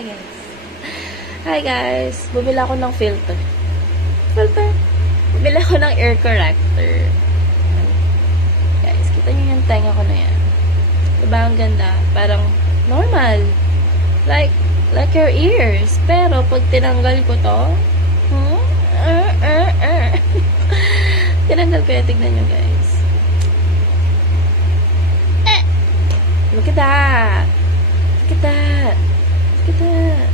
Hi guys. Hi guys. Bumili ako ng filter. Bumili ako ng air corrector. Guys, kita niyo yung tenga ko na yan. Diba ang ganda? Parang normal. Like your ears. Pero pag tinanggal ko to, tinanggal ko yan. Tignan nyo guys. Look at that. Look at that. Look at that.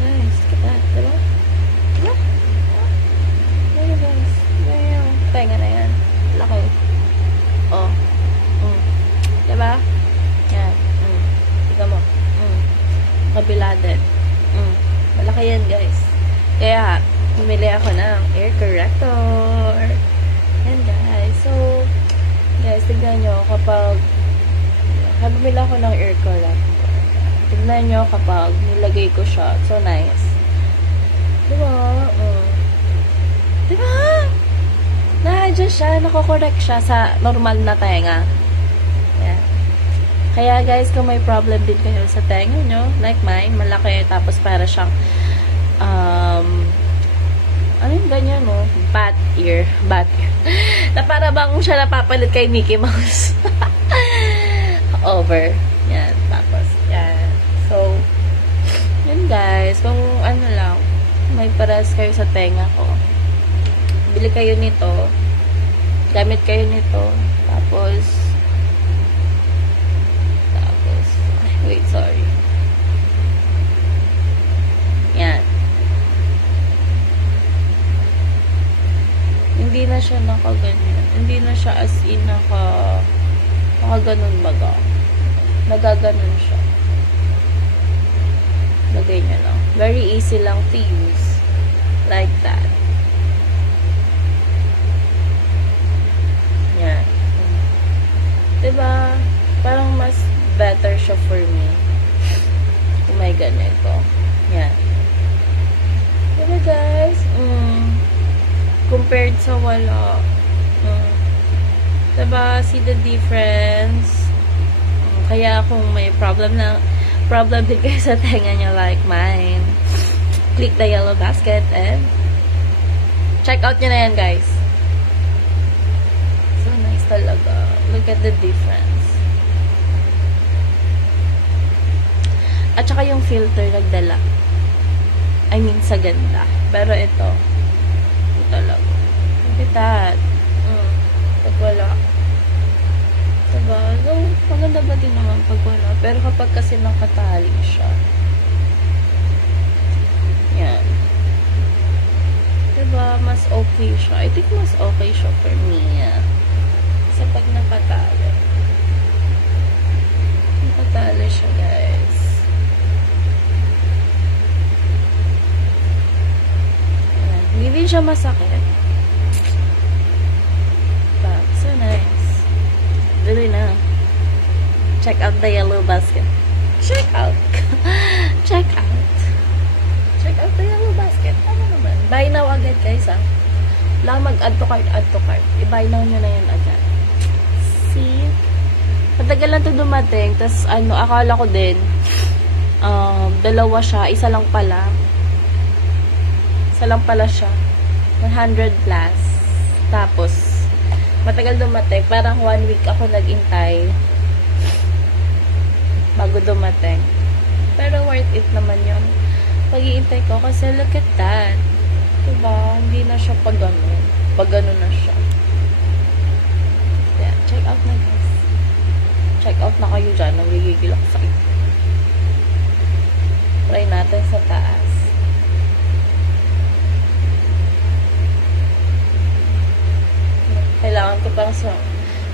Guys, look at that. Diba? Diba? Diba guys? Diba yung tenga na yan? Laki. Oh. Diba? Yan. Tignan mo. Kabila din. Malaki yan guys. Kaya, bumili ako ng air corrector. Yan guys. So, guys, tignan nyo kapag bumili ako ng air corrector. Tignan nyo kapag nilagay ko siya. So nice. Diba? Diba? Na-adjust siya. Nako-correct siya sa normal na tenga. Yan. Kaya guys, kung may problem din kayo sa tenga nyo, like mine, malaki, tapos para siyang ano yung ganyan, no? Bat ear. Na para bang siya napapalit kay Mickey Mouse. Over. Yan. Tapos, yan. So, yun guys. Kung ano lang, may paras kayo sa tenga ko, bili kayo nito. Gamit kayo nito. Tapos, wait, sorry. Yan. Hindi na siya nakaganyan. Hindi na siya as in nakaganon baga. Nagaganon siya. Lagay niya lang. Very easy lang to use. Like that. Yan. Diba? Parang mas better siya for me. Kung may ganito. Yan. Diba guys? Compared sa wala. Diba? See the difference? Kaya kung may problem din kayo sa tenga nyo like mine, click the yellow basket and check out nyo na yan guys. So nice talaga. Look at the difference. At saka yung filter nagdala. I mean sa ganda. Pero ito talaga. Look at that. Pag wala. Diba? So, maganda ba din naman pag wala? Pero kapag kasi nakatali siya. Yan. Diba? Mas okay siya. I think mas okay siya for me. Kasi pag nakatali. Nakatali siya, guys. Yan. Hindi din siya masakit. So nice. Really na. Check out the yellow basket. Check out. Check out the yellow basket. Ano naman? Buy now agad guys Wala mag-add to cart. I-buy now nyo na yan agad. See? Matagal lang to dumating. Tapos akala ko din dalawa siya. Isa lang pala siya. 100 plus. Tapos matagal dumating. Parang 1 week ako nag-intay bago dumating. Pero worth it naman yun. Pag-iintay ko kasi look at that. Diba? Hindi na siya pag gano'n na siya. Yeah, check out na guys. Check out na kayo dyan. Nagigigil ako sa ito. Try natin sa taas.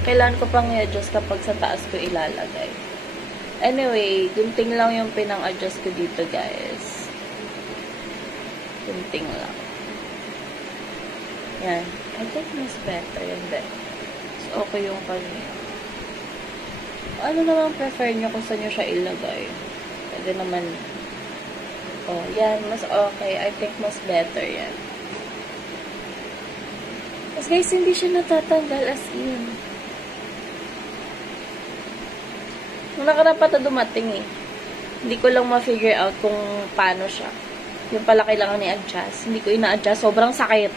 Kailangan ko pang i-adjust kapag sa taas ko ilalagay. Anyway, gunting lang yung pinang-adjust ko dito, guys. Gunting lang. Yan. I think mas better yung bed. So, okay yung kanya. Ano naman prefer nyo kung saan nyo siya ilagay? Pwede naman. Oh, yan. Mas okay. I think mas better yan. Tapos guys, hindi siya natatanggal as in. Nung nakaraan pa ito dumating eh. Hindi ko lang ma-figure out kung paano siya. Yung pala kailangan ni-adjust. Hindi ko ina-adjust. Sobrang sakit.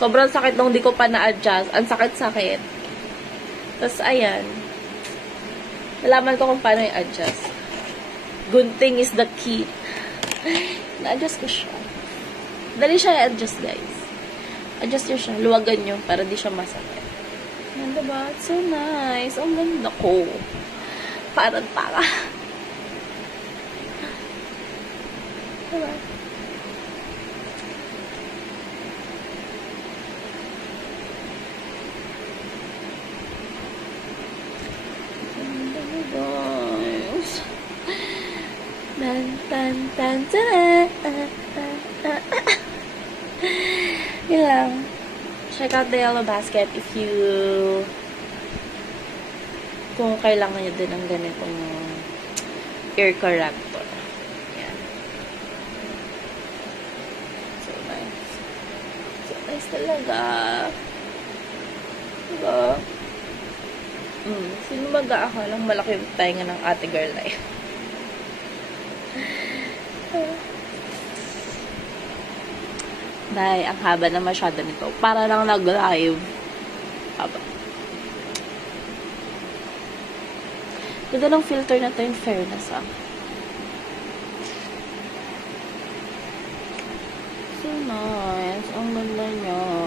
Sobrang sakit nung hindi ko pa na-adjust. Ang sakit-sakit. Tapos, ayan. Nalaman ko kung paano i-adjust. Gunting is the key. Na-adjust ko siya. Dali siya i-adjust, guys. Adjust nyo siya. Luwagan nyo para di siya masakit. Yan, diba? It's so nice. Ang ganda ko. Parang para. Diba? Guys. Tan tan tan tan. Yun lang. Check out the Yellow Basket if you kung kailangan nyo din ng ganitong ear corrector. Yan. So nice. So nice talaga. Diba? Sino mag-aakalang malaki yung tainga ng ate girl na yun? Dahil ang haba na masyado nito. Para lang nag-live. Haba. Ganda ng filter na to, in fairness, ah. So nice. Ang ganda niya.